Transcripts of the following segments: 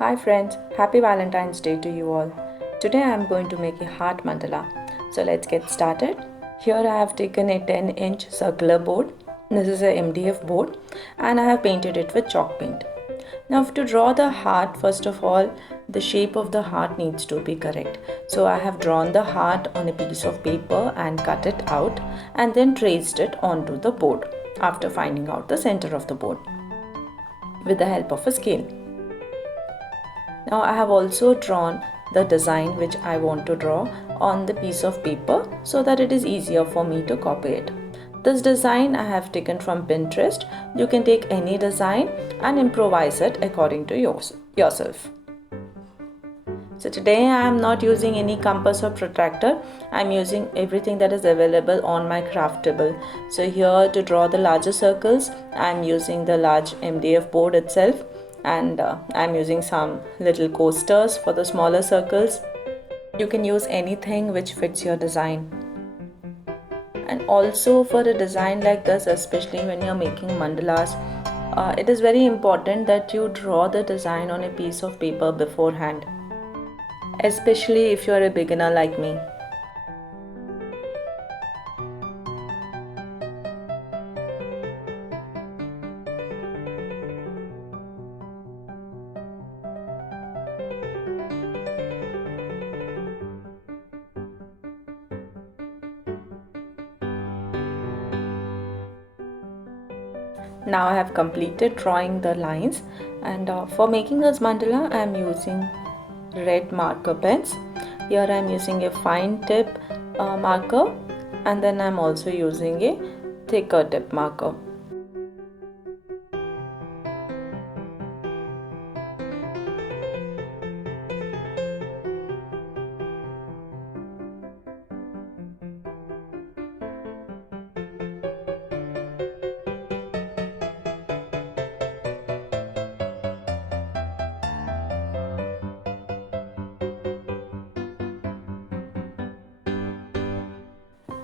Hi friends, happy Valentine's Day to you all. Today I am going to make a heart mandala. So let's get started. Here I have taken a 10-inch circular board. This is a MDF board and I have painted it with chalk paint. Now to draw the heart, first of all, the shape of the heart needs to be correct. So I have drawn the heart on a piece of paper and cut it out and then traced it onto the board after finding out the center of the board with the help of a scale. Now I have also drawn the design which I want to draw on the piece of paper so that it is easier for me to copy it. This design I have taken from Pinterest. You can take any design and improvise it according to yourself. So today I am not using any compass or protractor. I am using everything that is available on my craft table. So here to draw the larger circles, I am using the large MDF board itself, and I'm using some little coasters for the smaller circles. You can use anything which fits your design. And also for a design like this, especially when you're making mandalas, it is very important that you draw the design on a piece of paper beforehand, especially if you're a beginner like me. Now I have completed drawing the lines, and for making this mandala I am using red marker pens. Here I am using a fine tip marker, and then I am also using a thicker tip marker.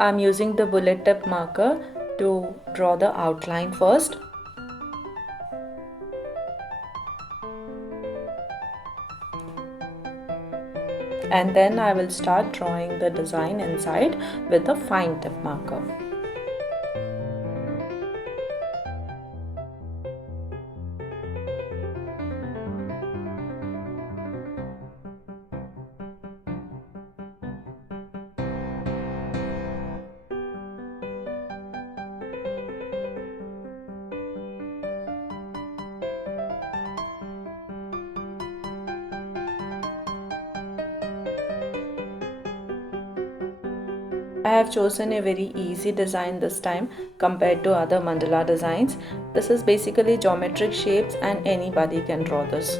I'm using the bullet tip marker to draw the outline first. And then I will start drawing the design inside with the fine tip marker. I have chosen a very easy design this time compared to other mandala designs. This is basically geometric shapes and anybody can draw this.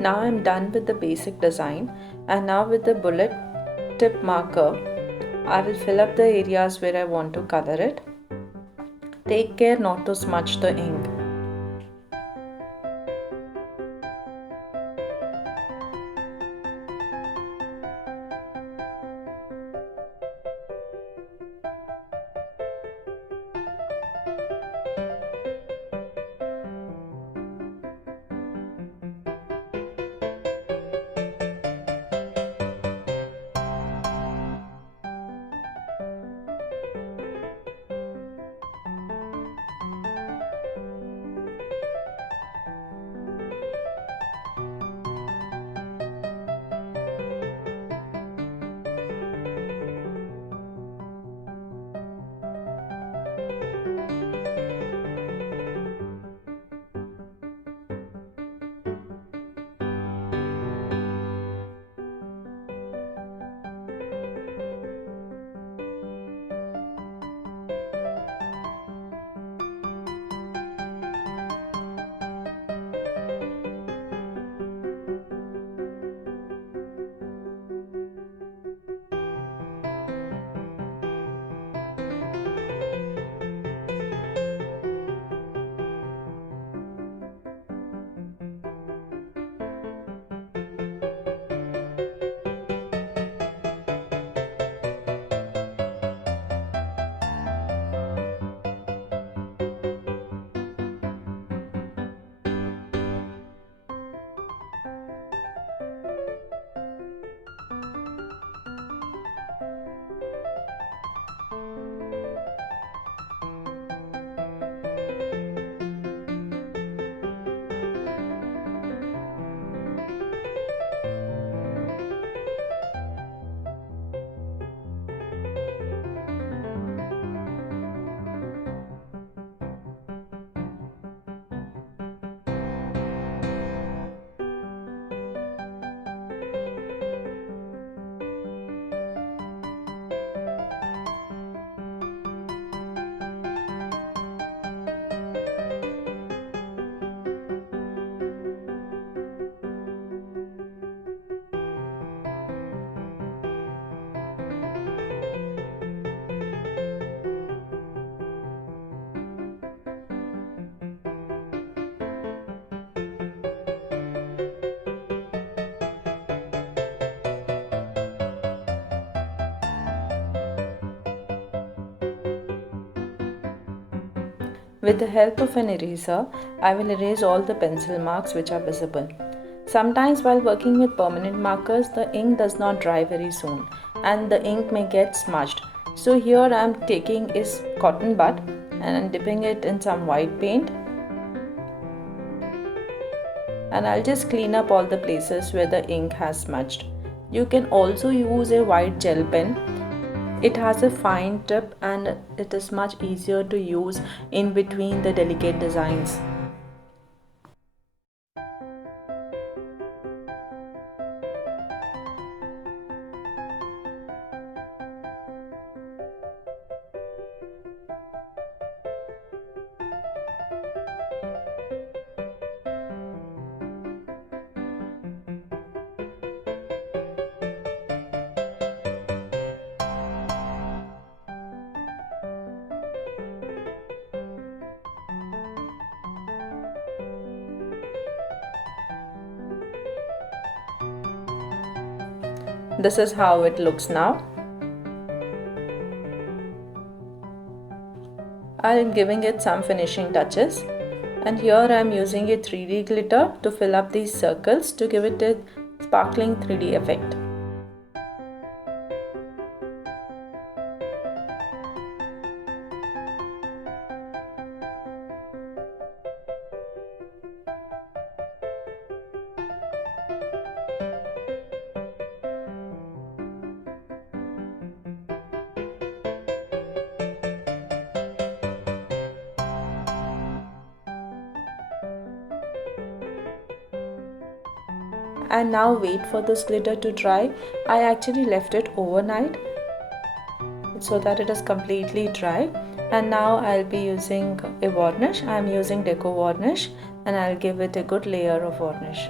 Now I am done with the basic design, and now with the bullet tip marker I will fill up the areas where I want to color it. Take care not to smudge the ink. With the help of an eraser, I will erase all the pencil marks which are visible. Sometimes while working with permanent markers, the ink does not dry very soon and the ink may get smudged. So here I am taking is cotton bud and I'm dipping it in some white paint, and I'll just clean up all the places where the ink has smudged. You can also use a white gel pen. It has a fine tip and it is much easier to use in between the delicate designs. This is how it looks now. I am giving it some finishing touches, and here I am using a 3D glitter to fill up these circles to give it a sparkling 3D effect. And now wait for this glitter to dry. I actually left it overnight so that it is completely dry, and now I'll be using a varnish. I'm using decor varnish and I'll give it a good layer of varnish.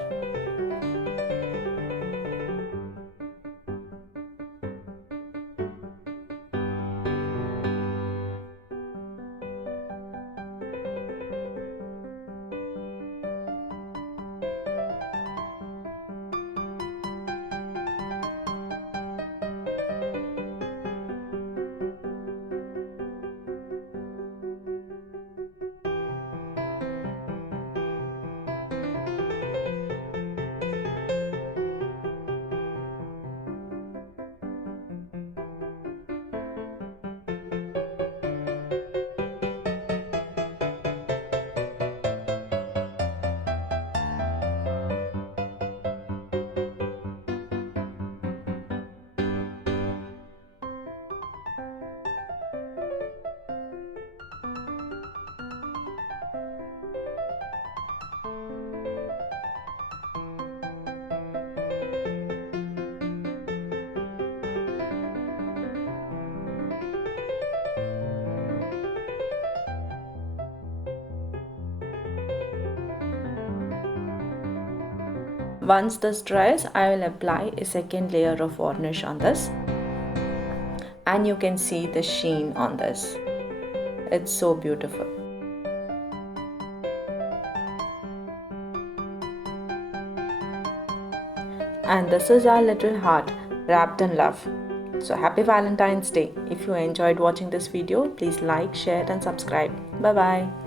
Once this dries, I will apply a second layer of varnish on this, and you can see the sheen on this. It's so beautiful. And this is our little heart wrapped in love. So happy Valentine's Day. If you enjoyed watching this video, please like, share and subscribe. Bye bye.